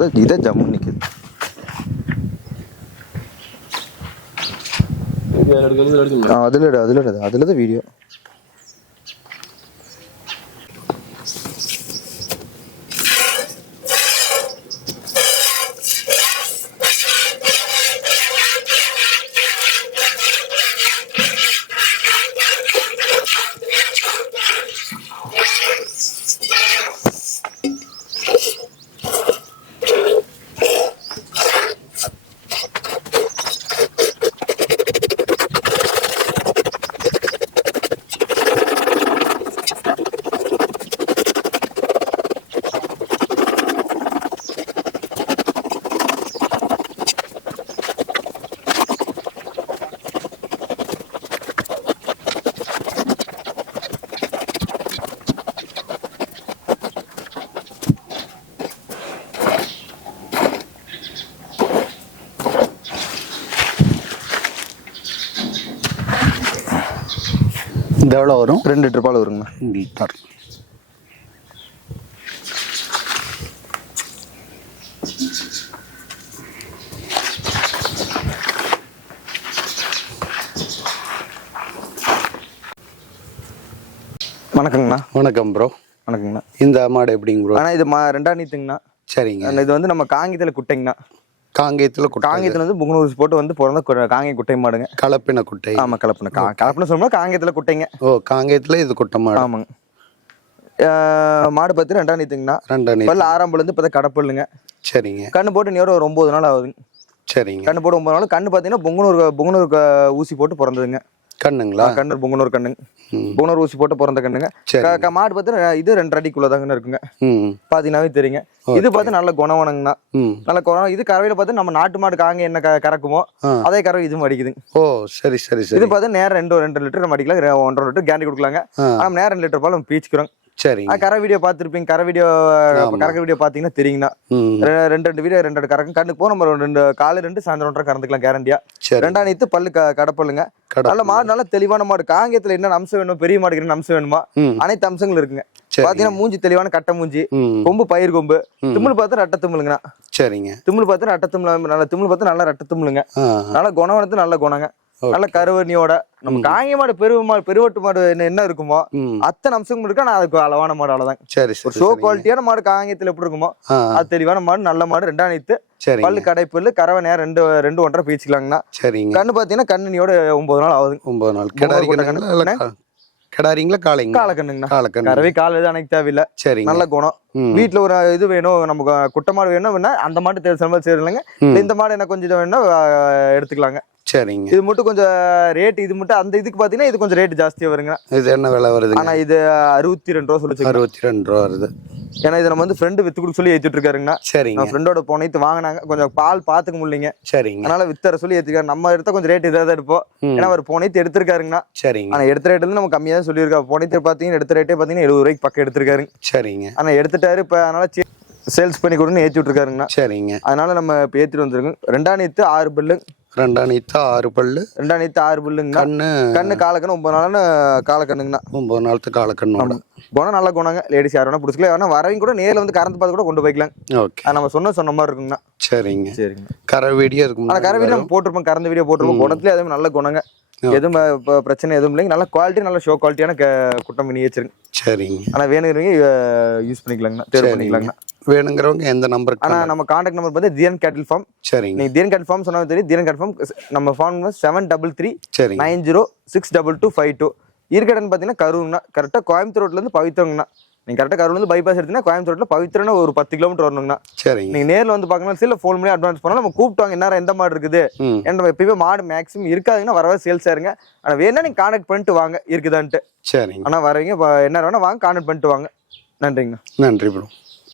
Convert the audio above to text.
இப்போதான் இதை ஜம்மு நிற்குது. அதில் தான் வீடியோ. இது எவ்வளோ வரும்? 2 லிட்டர் பால் வருங்கண்ணா. லிட்டர். வணக்கங்கண்ணா. வணக்கம் ப்ரோ. வணக்கங்கண்ணா. இந்த மாடு எப்படிங்க ப்ரோ? ஆனால் இது 2ஆம் நீத்துங்கண்ணா. சரிங்க. இது வந்து நம்ம காங்கியத்தில் குட்டைங்கண்ணா. காங்கேயத்தில் வந்து புங்கனூர் போட்டு வந்து பிறந்த காங்கேய குட்டை மாடுங்க. கலப்பின குட்டை. ஆமாம், கலப்பின சொல்லணும். காங்கேயத்தில் குட்டைங்க. ஓ, காங்கேயத்தில் இது குட்டை மாடு. ஆமாங்க. மாடு பார்த்து 2ஆம் நீத்துங்கண்ணா. 2ஆம் நீத்து. பல்லு 6ஆம் பல்லு இப்போ பல்லுங்க. சரிங்க. கண்ணு போட்டு நீ ஒரு 9 நாள் ஆகுதுங்க. சரிங்க. கண்ணு போட்டு 9 நாள். கண்ணு பார்த்தீங்கன்னா புங்கனூர் ஊசி போட்டு பிறந்ததுங்க. கண்ணுங்களா? கண்ணு புங்கனூர் கண்ணுங்க. புங்கனூர் ஊசி போட்டு பிறந்த கண்ணுங்க. மாடு பார்த்து இது 2 அடிக்குள்ளதாங்கன்னு இருக்குங்க. பாத்தீங்கன்னாவே தெரியுங்க. இது பார்த்து நல்ல குணவனங்கண்ணா. நல்ல குணம். இது கறவையில பார்த்து நம்ம நாட்டு மாடு காங்க என்ன கறக்குமோ அதே கறவை இதுவும் அடிக்குதுங்க. ஓ, சரி சரி சரி. இது பார்த்து நேரம் 2 லிட்டர் நம்ம அடிக்கலாம். 1.5 லிட்டர் கேரண்டி கொடுக்கலாங்க. நம்ம நேரம் 2 லிட்டர் பால் நம்ம பீச்சுக்கிறோம். சரி. கரை வீடியோ பார்த்துருப்பீங்க. கரை வீடியோ பாத்தீங்கன்னா தெரியுங்கண்ணா. 2 வீடியோ 2 கறக்கும். கண்ணுக்கு போ நம்ம 2 காலை 2 சாயந்தரம் 1 கறந்துக்கலாம் கேரண்டியா. 2ஆம் நீத்து பல்லு கடப்பல்லுங்க. நல்ல மாடு, நல்ல தெளிவான மாடு. காங்கேயத்துல என்ன அம்சம் வேணும், பெரிய மாடுக்கு என்ன அம்சம் வேணுமா அனைத்து அம்சங்களும் இருக்குங்க. பாத்தீங்கன்னா மூஞ்சி தெளிவான கட்டை மூஞ்சி, கொம்பு பயிர் கொம்பு, திமிழ் பார்த்து ரெட்டை திமிழுங்கண்ணா. சரிங்க. திமிழ் பார்த்து ரெட்டை திமிழ், நல்ல திமிழ் பார்த்து நல்ல ரெட்டை திமிழுங்க. நல்ல குணவனத்து நல்ல குணங்க. நல்ல கருவணியோட நம்ம காங்கேய மாடு பெருவட்டு மாடு என்ன இருக்குமோ அத்தனை அம்சங்களும் இருக்கு. ஆனா அதுக்கு அளவான மாடு அவ்வளவுதான். சரி. ஷோ குவாலிட்டியான மாடு காங்கேயத்துல எப்படி இருக்குமோ அது தெளிவான மாடு, நல்ல மாடு. 2ஆம் நீத்து பல்லு கடைப்பல்லு, கறவை நேரம் 2 1.5 பீச்சுக்கலாங்கண்ணா. சரிங்க. கண்ணு பாத்தீங்கன்னா கண்ணியோட 9 நாள் ஆகுது. 9 நாள். கிடாரிங்களா காளைங்க? காலக்கண்ணுங்கண்ணா. கறவை கால் எதுவும் அன்னைக்கு தேவையில்லை. சரி. நல்ல குணம். வீட்டுல ஒரு இது வேணும், நமக்கு குட்டை மாடு வேணும்னா அந்த மாடு தேர்தல் சேரலைங்க. இந்த மாடு என்ன கொஞ்சம் வேணும்னா எடுத்துக்கலாங்க. சரிங்க. இது மட்டும் கொஞ்சம் ரேட், இது மட்டும் அந்த இதுக்கு பாத்தீங்கன்னா இது கொஞ்சம் ரேட் ஜாஸ்தியா வருங்க. இது என்ன விலை வருது? ஆனா இது 62 ரூபா சொல்லிச்சு. 62 ரூபா வருது. ஏன்னா இதை நம்ம வந்து ஃப்ரெண்டு வித்து கொடுக்க சொல்லி ஏத்திட்டு இருக்காருங்கண்ணா. சரிங்க. ஃப்ரெண்டோட போனது வாங்கினாங்க. கொஞ்சம் பால் பாத்துக்க முடியலைங்க. சரிங்க. அதனால வித்தர சொல்லி ஏத்திருக்காரு. நம்ம எடுத்தா கொஞ்சம் ரேட் இதாக எடுப்போம். ஏன்னா அவர் போனது எடுத்திருக்காருங்கண்ணா. சரிங்க. ஆனா எடுத்த ரேட்ல நம்ம கம்மியா தான் சொல்லியிருக்காரு. போனது பாத்தீங்கன்னா எடுத்த ரேட்டே பாத்தீங்கன்னா 70 ரூபாய்க்கு பக்கம் எடுத்திருக்காரு. சரிங்க. ஆனா எடுத்துட்டாரு. இப்ப அதனால சேல்ஸ் பண்ணி கொடுன்னு ஏற்றி விட்டுருக்காருங்கண்ணா. சரிங்க. அதனால நம்ம இப்போ ஏற்றிட்டு வந்துருக்கோம். 2ஆம் நீத்து 6 பல்லு. 2ஆம் நீத்து 6 பல்லு. 2ஆம் நீத்து 6 பல்லுங்கண்ணா. கண்ணு காலக்கண்ணு 9 நாள்னு காலக்கண்ணுங்கண்ணா. 9 நாளுக்கு காலக்கண்ணு. குணம் நல்ல குணங்க. லேடிஸ் யார் வேணா பிடிச்சிக்கலாம். வேணா வரவங்க கூட நேரில் வந்து கறந்து பார்த்து கூட கொண்டு போய்க்கலாம். ஓகே. நம்ம சொன்ன மாதிரி இருக்குங்கண்ணா. சரிங்க. சரிங்க. கரை வீடியோ இருக்கும். ஆனால் கரை வீடியோ நம்ம போட்டிருப்போம். கறந்த வீடியோ போட்டிருப்போம். குணத்துலேயே அதுவும் நல்ல குணங்க. எதுவும் பிரச்சனை எதுவும் இல்லைங்க. நல்ல குவாலிட்டி, நல்ல ஷோ குவாலிட்டியான குட்டம் பண்ணி வச்சிருங்க. சரிங்க. ஆனால் வேணுங்கிறவங்க யூஸ் பண்ணிக்கலாங்கண்ணா. தேர்வு பண்ணிக்கலாங்கண்ணா. வேணுங்கிறவங்க எந்த நம்பருக்கு? ஆனால் நம்ம கான்டாக்ட் நம்பர் பார்த்து தீரன் கேட்டில் ஃபார்ம். சரிங்க. நீங்கள் தீரன் கேட்டில் ஃபார்ம் சொன்னாலும் தெரியும். தீரன் கேட்டில் ஃபார்ம் நம்ம ஃபார்ம் 7339062252. இருக்கடன்னு பார்த்தீங்கன்னா கரூர்ண்ணா. கரெக்டாக கோயம்புத்தூர் ரோட்லேருந்து பவித்திரங்கண்ணா. நீங்கள் கரெக்டாக கரூர்லேருந்து பைபாஸ் எடுத்தீங்கன்னா கோயம்புத்தூர் ரோட்டில் பவித்திரன்னு ஒரு 10 கிலோமீட்டர் வரணுங்கண்ணா. சரிங்க. நீங்கள் நேரில் வந்து பார்க்கணும். சில ஃபோன் பண்ணி அட்வான்ஸ் பண்ணாலும் நம்ம கூப்பிட்டாங்க என்ன எந்த மாடு இருக்குது. ஏன்னா எப்பயுமே மாடு மேக்ஸிமம் இருக்காதுங்கன்னா வரவே சேல்ஸ் ஆயிருங்க. ஆனால் வேணா நீங்கள் கான்டாக்ட் பண்ணிட்டு வாங்க இருக்குதான்ட்டு. சரிங்க. ஆனால் வரவங்க என்ன வேணா வாங்க, கான்டாக்ட் பண்ணிட்டு வாங்க. நன்றிங்கண்ணா. நன்றி ப்ரோ.